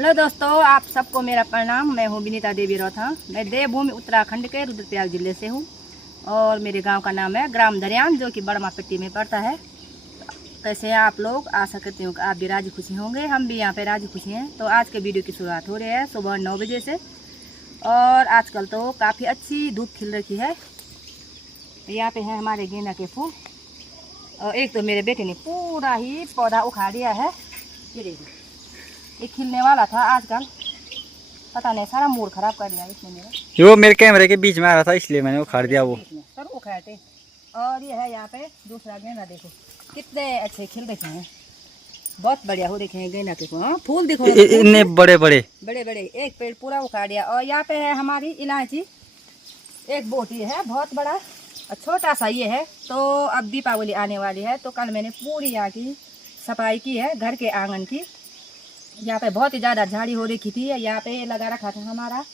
Hello दोस्तों, आप सबको मेरा प्रणाम। मैं हूँ विनीता देवी रौथा। मैं देवभूमि उत्तराखंड के रुद्रप्रयाग जिले से हूँ और मेरे गांव का नाम है ग्राम दरियान, जो कि बड़मा पट्टी में पड़ता है। कैसे हैं आप लोग? आशा करती हूँ कि आप भी राजी खुशी होंगे। हम भी यहाँ पे राजी खुशी हैं। तो आज के वीडियो की शुरुआत हो रही है सुबह 9 बजे से और आजकल तो काफ़ी अच्छी धूप खिल रखी है। यहाँ पे है हमारे गेंदा के फूल और एक तो मेरे बेटे ने पूरा ही पौधा उखाड़ दिया है। ये देखिए, ये खिलने वाला था आजकल, पता नहीं सारा मूड खराब कर दिया इसने मेरा। वो मेरे कैमरे के बीच में आ रहा था इसलिए मैंने उखाड़ दिया वो सब उखाड़ते। और ये है यहाँ पे दूसरा गेंदा, देखो कितने अच्छे खिल रखे हैं, बहुत बढ़िया हो रखे हैं गेंदा के फूल। हाँ, फूल देखो इतने बड़े बड़े बड़े बड़े, एक पेड़ पूरा उखाड़ दिया। और यहाँ पे है हमारी इलायची, एक बोटी है बहुत बड़ा और छोटा सा ये है। तो अब दीपावली आने वाली है तो कल मैंने पूरी यहाँ की सफाई की है, घर के आंगन की। यहाँ पे बहुत ही ज़्यादा झाड़ी हो रखी थी। यहाँ पे लगा रखा था हमारा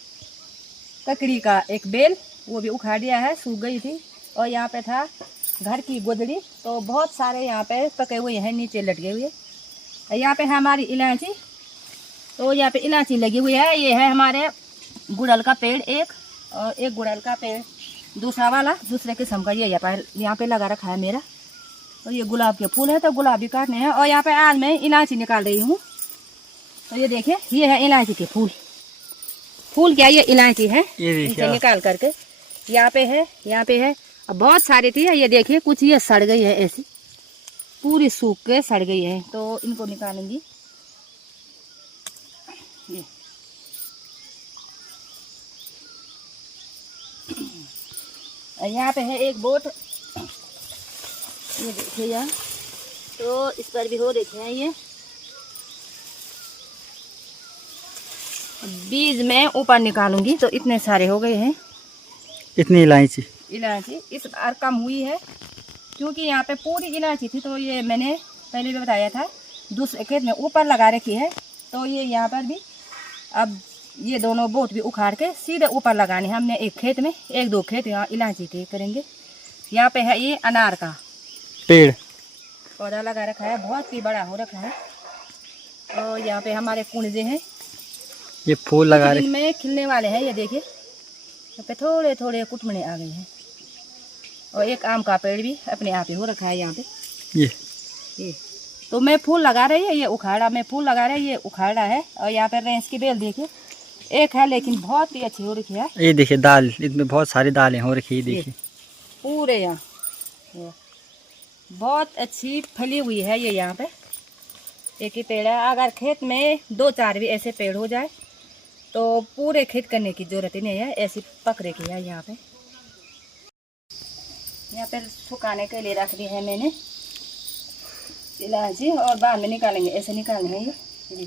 ककड़ी का एक बेल, वो भी उखाड़ दिया है, सूख गई थी। और यहाँ पे था घर की गोदड़ी, तो बहुत सारे यहाँ पे पके हुए हैं, नीचे लटके हुए। यहाँ पे है हमारी इलायची, तो यहाँ पे इलायची लगी हुई है। ये है हमारे गुड़हल का पेड़ एक, और एक गुड़हल का पेड़ दूसरा वाला दूसरे किस्म का ये यहाँ पे लगा रखा है मेरा। और ये गुलाब के फूल है, तो गुलाब भी काटने हैं। और यहाँ पे आज मैं इलायची निकाल रही हूँ। तो ये देखिए, ये है इलायची के फूल। फूल क्या, ये इलायची है, इसे निकाल करके यहाँ पे है, यहाँ पे है। अब बहुत सारी थी, ये देखिए कुछ ये सड़ गई है, ऐसी पूरी सूख के सड़ गई है, तो इनको निकालेंगी। ये यहाँ पे है एक बोट, ये देखिए यहाँ, तो इस पर भी हो रखे हैं ये बीज। मैं ऊपर निकालूंगी, तो इतने सारे हो गए हैं। इतनी इलायची इस बार कम हुई है क्योंकि यहाँ पे पूरी इलायची थी। तो ये मैंने पहले भी बताया था, दूसरे खेत में ऊपर लगा रखी है। तो ये यहाँ पर भी अब ये दोनों बोट भी उखाड़ के सीधे ऊपर लगाने हैं हमने। एक खेत में, एक दो खेत यहाँ इलायची के करेंगे। यहाँ पे है ये अनार का पेड़ पौधा लगा रखा है, बहुत ही बड़ा हो रखा है। और यहाँ पे हमारे कुंजे हैं, ये फूल लगा रहे में खिलने वाले हैं। ये देखिए, यहाँ पे थोड़े थोड़े कुटमने आ गए हैं। और एक आम का पेड़ भी अपने आप ही हो रखा है यहाँ पे। ये तो मैं फूल लगा रही है, ये उखाड़ा, मैं फूल लगा रही है, ये उखाड़ा है। और यहाँ पे रेंस की बेल देखिए, एक है लेकिन बहुत ही अच्छी हो रखी है। ये देखिए दाल, इसमें बहुत सारी दालें हो रखी है। देखिए पूरे यहाँ बहुत अच्छी फली हुई है ये। यहाँ पे एक ही पेड़ है। अगर खेत में 2-4 भी ऐसे पेड़ हो जाए तो पूरे खेत करने की जरूरत ही नहीं है, ऐसी पक रखी है यहाँ पे। यहाँ पे सुखाने के लिए रख दी है मैंने इलायची, और बाद में निकालेंगे, ऐसे निकालने हैं ये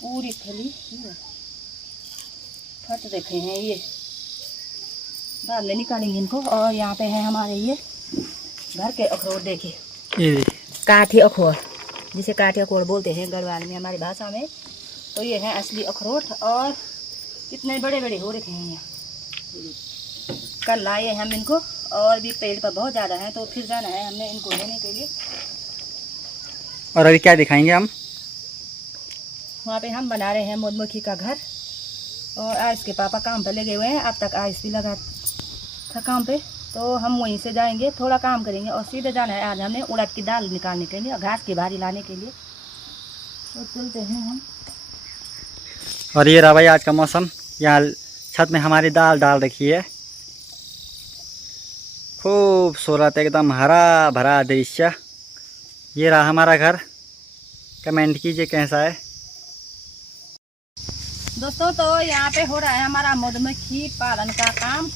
पूरी फली फट रखे हैं, ये बाद में निकालेंगे इनको। और यहाँ पे है हमारे ये घर के अखरोट, देखिए काठी अखरोट, जिसे काठी अखरोट बोलते हैं गढ़वाल में, हमारी भाषा में। तो ये है असली अखरोट और कितने बड़े बड़े हो रखे हैं यहाँ। कल लाए हम इनको, और भी पेड़ पर बहुत ज़्यादा है, तो फिर जाना है हमने इनको लेने के लिए। और अभी क्या दिखाएंगे हम? वहाँ पे हम बना रहे हैं मधुमक्खी का घर। और आयुष के पापा काम पर लगे हुए हैं, अब तक आयुष भी लगा था काम पे, तो हम वहीं से जाएंगे, थोड़ा काम करेंगे और सीधे जाना है आज हमने उड़द की दाल निकालने के लिए और घास की भारी लाने के लिए। तो चलते हैं हम। और ये रहा भाई आज का मौसम। यहाँ छत में हमारी दाल डाल रखी है, खूबसूरत एकदम हरा भरा दृश्य। ये रहा हमारा घर, कमेंट कीजिए कैसा है दोस्तों। तो यहाँ पे हो रहा है हमारा मधुमक्खी पालन का काम।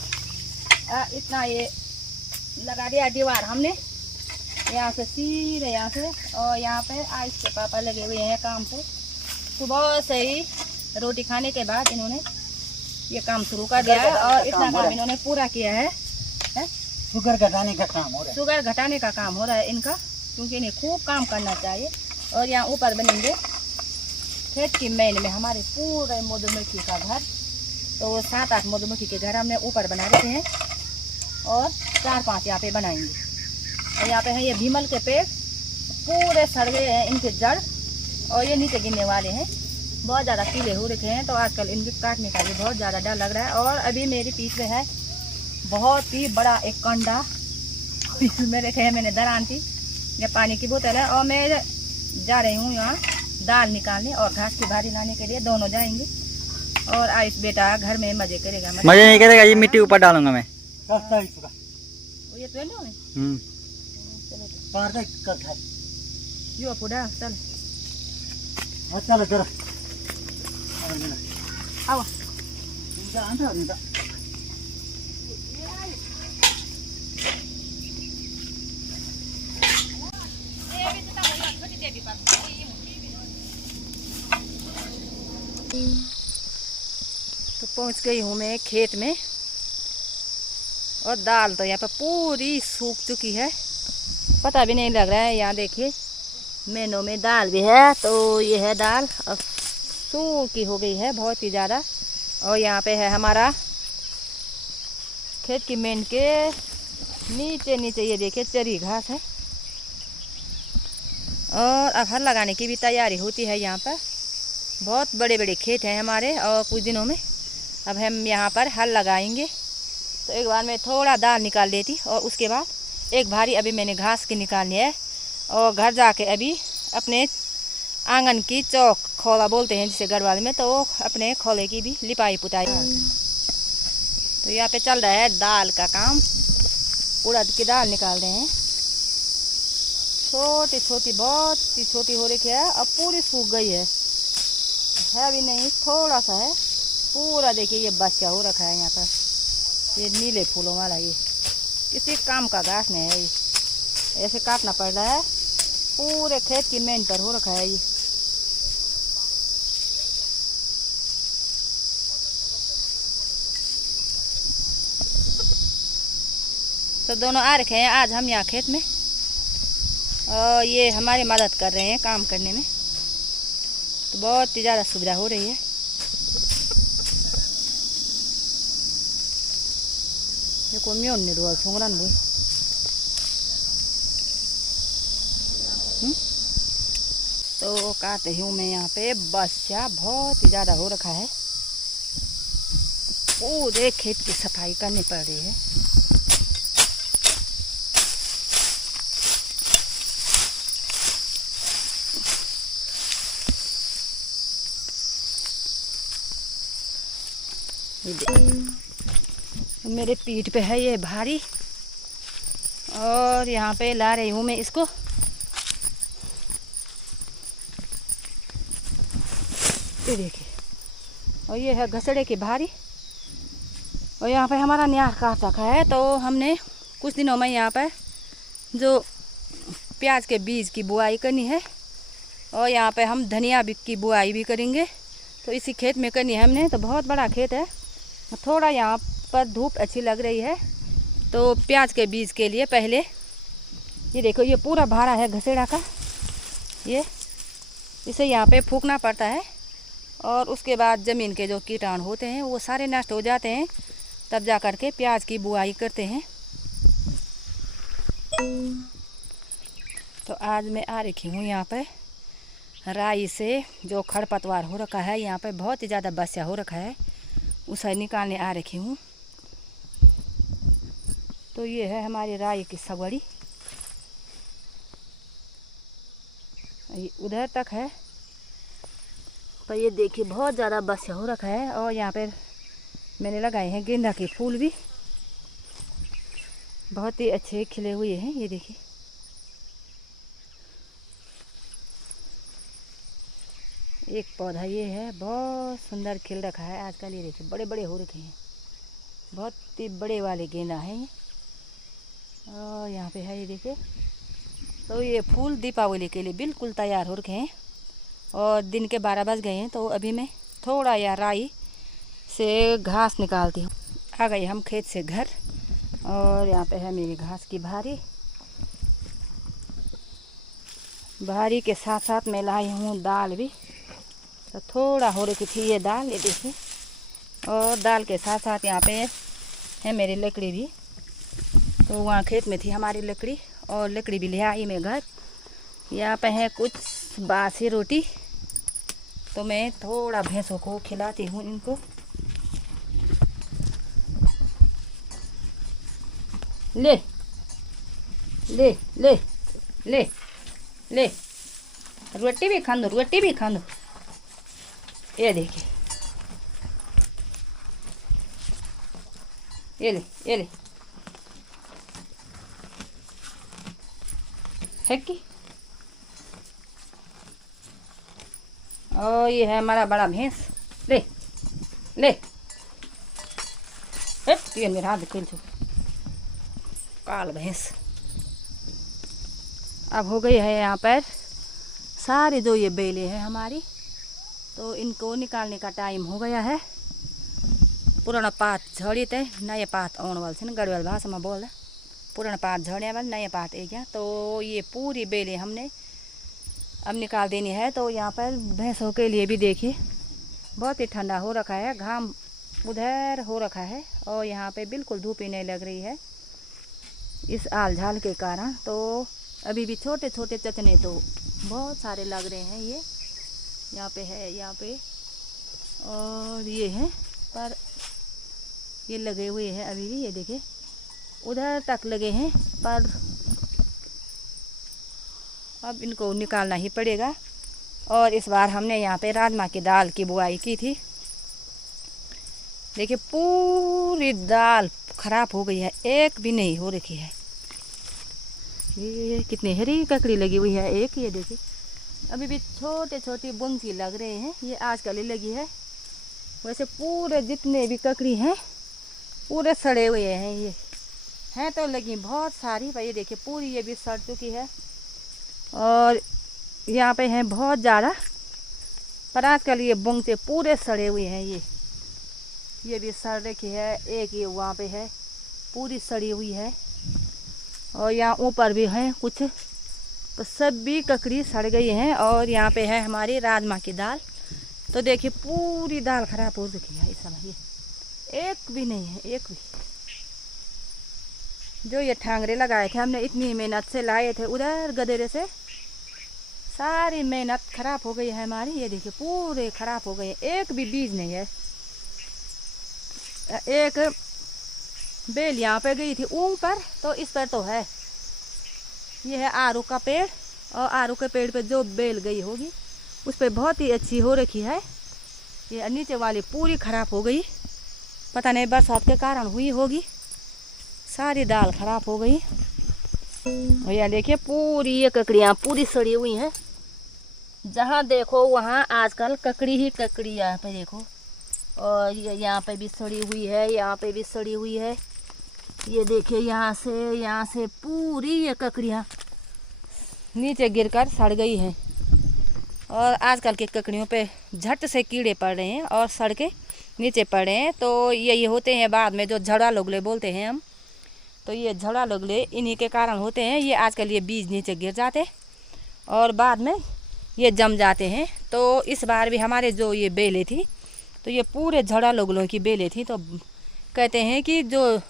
इतना ये लगा दिया दीवार हमने, यहाँ से सीधे यहाँ से। और यहाँ पे आयुष के पापा लगे हुए हैं काम पे। सुबह से ही रोटी खाने के बाद इन्होंने ये काम शुरू कर दिया है और इतना काम इन्होंने पूरा किया है। शुगर घटाने का काम हो रहा है, शुगर घटाने का काम हो रहा है इनका, क्योंकि इन्हें खूब काम करना चाहिए। और यहाँ ऊपर बनेंगे खेत की मेन में हमारे पूरे मधुमक्खी का घर। तो 7-8 मधुमक्खी के घर हमने ऊपर बना रखे हैं और 4-5 यहाँ पे बनाएंगे। और यहाँ पे है ये भीमल के पेड़, पूरे सड़ गए हैं इनके जड़, और ये नीचे गिरने वाले हैं। बहुत ज़्यादा कीड़े हो रखे हैं, तो आजकल इनके काटने का भी बहुत ज़्यादा डर लग रहा है। और अभी मेरे पीठ में है बहुत ही बड़ा एक कंडा, इसमें रखे हैं मैंने दरान थी, ये पानी की बोतल है। और मैं जा रही हूँ यहाँ दाल निकालने और घास की भारी लाने के लिए, दोनों जाएंगे। और आयुष बेटा घर में मजे करेगा। मजे नहीं करेगा, ये मिट्टी ऊपर डालूंगा मैं। ये तो यो पुडा चल चलो चलो आओ। तो पहुंच गई हूँ मैं खेत में, और दाल तो यहाँ पर पूरी सूख चुकी है, पता भी नहीं लग रहा है। यहाँ देखिए मेनू में दाल भी है, तो ये है दाल, और सूखी हो गई है बहुत ही ज़्यादा। और यहाँ पे है हमारा खेत की मेन के नीचे नीचे ये देखिए चरी घास है। और अब हल लगाने की भी तैयारी होती है। यहाँ पर बहुत बड़े बड़े खेत हैं हमारे, और कुछ दिनों में अब हम यहाँ पर हल लगाएंगे। तो एक बार मैं थोड़ा दाल निकाल लेती, और उसके बाद एक भारी अभी मैंने घास की निकालनी है। और घर जाके अभी अपने आंगन की चौक खोला बोलते हैं जिसे गढ़वाल में, तो अपने खोले की भी लिपाई पुताई। तो यहाँ पे चल रहा है दाल का काम, उड़द की दाल निकाल रहे हैं। छोटी छोटी बहुत ही छोटी हो रही है, अब पूरी सूख गई है भी नहीं, थोड़ा सा है। पूरा देखिए ये बच्चा हो रखा है यहाँ पर, ये नीले फूलों वाला, ये किसी काम का घास नहीं है। ये ऐसे काटना पड़ रहा है, पूरे खेत की मेन पर हो रखा है ये। तो दोनों आ रखे हैं आज हम यहाँ खेत में, और ये हमारी मदद कर रहे हैं काम करने में, तो बहुत ही ज़्यादा सुविधा हो रही है। देखो म्योन नहीं रुआ छोंगरन बुई, तो काटती हूँ मैं यहाँ पे। बच्चा बहुत ही ज़्यादा हो रखा है, पूरे खेत की सफाई करनी पड़ रही है। मेरे पीठ पे है ये भारी, और यहाँ पे ला रही हूँ मैं इसको। ये देखिए, और ये है घसड़े की भारी। और यहाँ पे हमारा न्यार काट रखा है, तो हमने कुछ दिनों में यहाँ पर जो प्याज के बीज की बुआई करनी है, और यहाँ पे हम धनिया की बुआई भी करेंगे। तो इसी खेत में करनी है हमने, तो बहुत बड़ा खेत है। थोड़ा यहाँ पर धूप अच्छी लग रही है, तो प्याज के बीज के लिए पहले ये देखो ये पूरा भारा है घसेड़ा का, ये इसे यहाँ पे फूकना पड़ता है। और उसके बाद ज़मीन के जो कीटाणु होते हैं वो सारे नष्ट हो जाते हैं, तब जा कर के प्याज की बुआई करते हैं। तो आज मैं आ रखी हूँ यहाँ पे राई से जो खरपतवार हो रखा है, यहाँ पे बहुत ही ज़्यादा बस्या हो रखा है, उसे निकालने आ रखी हूँ। तो ये है हमारी राई की सगड़ी, उधर तक है, पर ये देखिए बहुत ज़्यादा बस्या हो रखा है। और यहाँ पे मैंने लगाए हैं गेंदा के फूल भी, बहुत ही अच्छे खिले हुए हैं। ये देखिए एक पौधा ये है, बहुत सुंदर खिल रखा है आजकल। ये देखिए बड़े बड़े हो रखे हैं, बहुत ही बड़े वाले गेंदा हैं ये। और यहाँ पे है ये देखिए, तो ये फूल दीपावली के लिए बिल्कुल तैयार हो रखे हैं। और दिन के 12 बज गए हैं, तो अभी मैं थोड़ा या राई से घास निकालती हूँ। आ गई हम खेत से घर, और यहाँ पे है मेरी घास की भारी। भारी के साथ साथ मैं लाई हूँ दाल भी, तो थोड़ा हो रखी थी ये दाल, ये देखिए। और दाल के साथ साथ यहाँ पे है मेरी लकड़ी भी, तो वहाँ खेत में थी हमारी लकड़ी, और लकड़ी भी ले आई मैं घर। यहाँ पे है कुछ बासी रोटी, तो मैं थोड़ा भैंसों को खिलाती हूँ इनको। ले ले ले ले ले, रोटी भी खा दो, रोटी भी खा दो। ये देखिए, ये ले, ये ले, है कि। और ये है हमारा बड़ा भैंस। ले ले, ये मेरा हाथ खेल छो, काल भैंस। अब हो गई है यहाँ पर सारी जो ये बेलें हैं हमारी, तो इनको निकालने का टाइम हो गया है। पुराना पात झड़ी थे, नए पात आने वाले थे ना, गढ़वाल भाषा में बोल। पुराना पात झड़ने वाले, नए पात एक गया। तो ये पूरी बेलें हमने अब निकाल देनी है। तो यहाँ पर भैंसों के लिए भी देखिए बहुत ही ठंडा हो रखा है, घाम उधर हो रखा है और यहाँ पे बिल्कुल धूप ही नहीं लग रही है इस आल झाल के कारण। तो अभी भी छोटे छोटे चचने तो बहुत सारे लग रहे हैं। ये यहाँ पे है, यहाँ पे और ये है, पर ये लगे हुए हैं अभी भी। ये देखिए उधर तक लगे हैं, पर अब इनको निकालना ही पड़ेगा। और इस बार हमने यहाँ पे राजमा की दाल की बुआई की थी। देखिए पूरी दाल खराब हो गई है, एक भी नहीं हो रखी है। ये कितनी हरी ककड़ी लगी हुई है एक, ये देखिए अभी भी छोटे छोटे बुंसी लग रहे हैं, ये आजकल ही लगी है। वैसे पूरे जितने भी ककड़ी हैं पूरे सड़े हुए हैं। ये हैं तो लगी बहुत सारी, पर ये देखिए पूरी ये भी सड़ चुकी है। और यहाँ पे हैं बहुत ज़्यादा, पर आजकल ये बुंसे पूरे सड़े हुए हैं। ये भी सड़ रखी है, एक ये वहाँ पे है पूरी सड़ी हुई है, और यहाँ ऊपर भी हैं कुछ, तो सब भी ककड़ी सड़ गई हैं। और यहाँ पे है हमारी राजमा की दाल। तो देखिए पूरी दाल खराब हो रखी है इस समय, ये एक भी नहीं है, एक भी। जो ये ठांगरे लगाए थे हमने, इतनी मेहनत से लाए थे उधर गदेरे से, सारी मेहनत खराब हो गई है हमारी। ये देखिए पूरे खराब हो गए, एक भी बीज नहीं है। एक बेल यहाँ पे गई थी ऊपर, तो इस पर तो है। ये है आरू का पेड़, और आरू के पेड़ पे जो बेल गई होगी उस पर बहुत ही अच्छी हो रखी है। ये नीचे वाली पूरी खराब हो गई, पता नहीं बरसात के कारण हुई होगी, सारी दाल खराब हो गई। और यह देखिए पूरी ये ककड़ियाँ पूरी सड़ी हुई हैं, जहाँ देखो वहाँ आजकल ककड़ी ही ककड़ी। यहाँ पे देखो, और ये यहाँ पे भी सड़ी हुई है, यहाँ पे भी सड़ी हुई है। ये देखिए यहाँ से पूरी ये ककड़ियाँ नीचे गिरकर सड़ गई हैं। और आजकल के ककड़ियों पे झट से कीड़े पड़ रहे हैं और सड़ के नीचे पड़ रहे हैं। तो ये होते हैं बाद में जो झड़ा लोगले बोलते हैं हम, तो ये झड़ा लोगले इन्हीं के कारण होते हैं। ये आजकल ये बीज नीचे गिर जाते और बाद में ये जम जाते हैं। तो इस बार भी हमारे जो ये बेलें थी, तो ये पूरे झड़ा लोगलों की बेलें थी। तो कहते हैं कि जो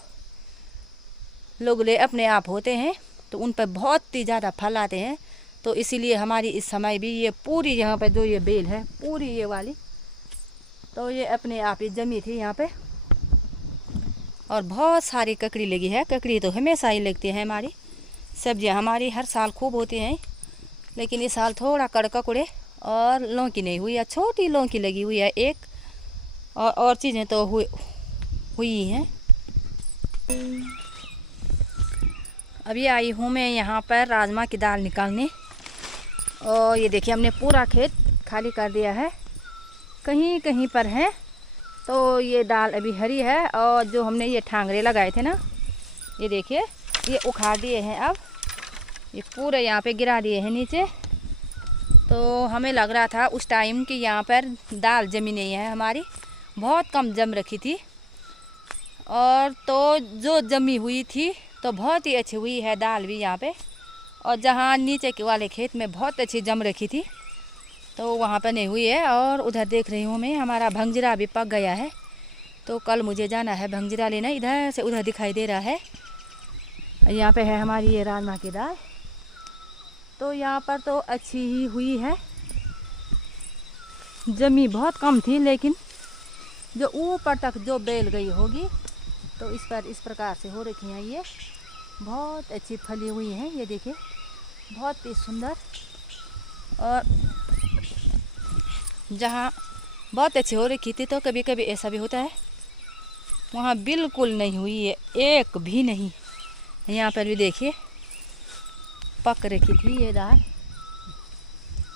लोगले अपने आप होते हैं तो उन पर बहुत ही ज़्यादा फल आते हैं। तो इसीलिए हमारी इस समय भी ये पूरी यहाँ पे जो ये बेल है पूरी ये वाली, तो ये अपने आप ही जमी थी यहाँ पे। और बहुत सारी ककड़ी लगी है। ककड़ी तो हमेशा ही लगती है हमारी, सब्जियाँ हमारी हर साल खूब होती हैं, लेकिन इस साल थोड़ा कड़कड़े और लौकी नहीं हुई है, छोटी लौकी लगी हुई है एक, और चीज़ें तो हुई हैं। अभी आई हूँ मैं यहाँ पर राजमा की दाल निकालने, और ये देखिए हमने पूरा खेत खाली कर दिया है, कहीं कहीं पर है। तो ये दाल अभी हरी है, और जो हमने ये ठांगरे लगाए थे ना, ये देखिए ये उखाड़ दिए हैं। अब ये पूरे यहाँ पे गिरा दिए हैं नीचे। तो हमें लग रहा था उस टाइम कि यहाँ पर दाल जमी नहीं है हमारी, बहुत कम जम रखी थी। और तो जो जमी हुई थी तो बहुत ही अच्छी हुई है दाल भी यहाँ पे। और जहाँ नीचे के वाले खेत में बहुत अच्छी जम रखी थी तो वहाँ पर नहीं हुई है। और उधर देख रही हूँ मैं हमारा भंगजीरा भी पक गया है, तो कल मुझे जाना है भंगजीरा लेना। इधर से उधर दिखाई दे रहा है। यहाँ पे है हमारी ये राजमा की दाल, तो यहाँ पर तो अच्छी ही हुई है। जमी बहुत कम थी, लेकिन जो ऊपर तक जो बेल गई होगी तो इस पर इस प्रकार से हो रखी हैं। ये बहुत अच्छी फली हुई हैं, ये देखिए बहुत ही सुंदर। और जहाँ बहुत अच्छी हो रखी थी तो कभी कभी ऐसा भी होता है वहाँ बिल्कुल नहीं हुई है, एक भी नहीं। यहाँ पर भी देखिए पक रखी थी ये दाल,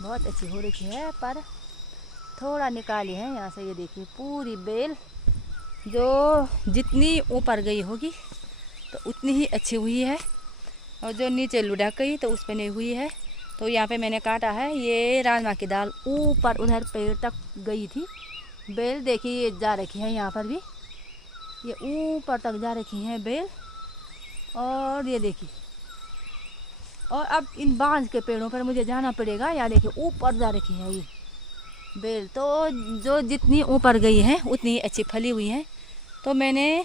बहुत अच्छी हो रखी है, पर थोड़ा निकाली है यहाँ से। ये देखिए पूरी बेल जो जितनी ऊपर गई होगी तो उतनी ही अच्छी हुई है, और जो नीचे लुढ़क गई तो उस पर नहीं हुई है। तो यहाँ पे मैंने काटा है, ये राजमा की दाल ऊपर उधर पेड़ तक गई थी बेल, देखिए ये जा रखी है यहाँ पर भी, ये ऊपर तक जा रखी है बेल। और ये देखिए, और अब इन बांज के पेड़ों पर मुझे जाना पड़ेगा। यहाँ देखिए ऊपर जा रखी है ये बेल, तो जो जितनी ऊपर गई है उतनी अच्छी फली हुई है। तो मैंने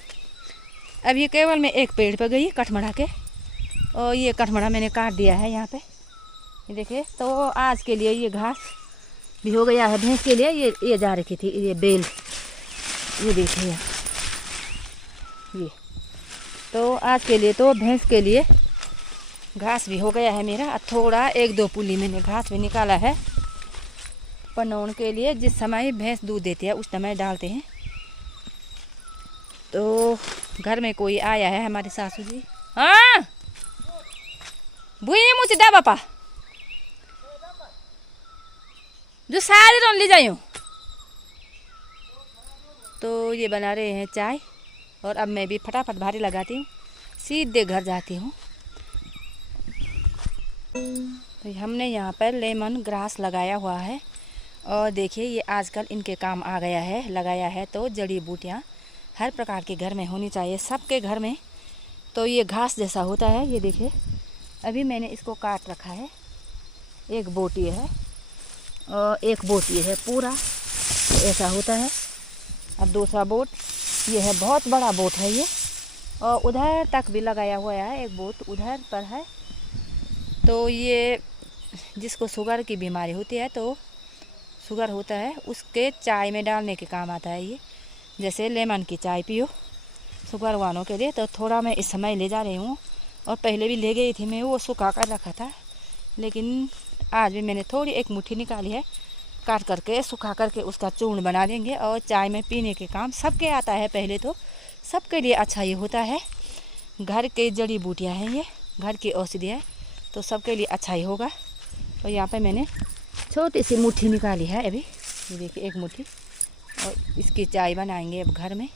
अभी केवल मैं एक पेड़ पर गई कठमड़ा के, और ये कठमड़ा मैंने काट दिया है यहाँ पे, ये देखिए। तो आज के लिए ये घास भी हो गया है भैंस के लिए, ये जा रखी थी ये बेल, ये देखिए ये। तो आज के लिए तो भैंस के लिए घास भी हो गया है मेरा। थोड़ा एक दो पुली मैंने घास भी निकाला है पनौन के लिए, जिस समय भैंस दूध देती है उस समय डालते हैं। तो घर में कोई आया है, हमारे सासू जी। हाँ भूई मुझे डा बापा जो सारे रोन ले जाइयो। तो ये बना रहे हैं चाय, और अब मैं भी फटाफट भारी लगाती हूँ, सीधे घर जाती हूँ। तो हमने यहाँ पर लेमन ग्रास लगाया हुआ है, और देखिए ये आजकल इनके काम आ गया है, लगाया है। तो जड़ी बूटियाँ हर प्रकार के घर में होनी चाहिए, सबके घर में। तो ये घास जैसा होता है, ये देखिए अभी मैंने इसको काट रखा है, एक बोटी है और एक बोटी है पूरा, ऐसा होता है। अब दूसरा बोट ये है, बहुत बड़ा बोट है ये, और उधर तक भी लगाया हुआ है, एक बोट उधर पर है। तो ये जिसको शुगर की बीमारी होती है, तो शुगर होता है उसके चाय में डालने के काम आता है ये, जैसे लेमन की चाय पियो शुगर वालों के लिए। तो थोड़ा मैं इस समय ले जा रही हूँ, और पहले भी ले गई थी मैं, वो सुखा कर रखा था, लेकिन आज भी मैंने थोड़ी एक मुट्ठी निकाली है, काट करके सुखा करके उसका चूर्ण बना देंगे, और चाय में पीने के काम सबके आता है। पहले तो सबके लिए अच्छा ये होता है, घर के जड़ी बूटियाँ हैं ये, घर की औषधि है, तो सबके लिए अच्छा ही होगा। तो यहाँ पे मैंने छोटी सी मुट्ठी निकाली है अभी, ये देखिए एक मुट्ठी, और इसकी चाय बनाएंगे अब घर में।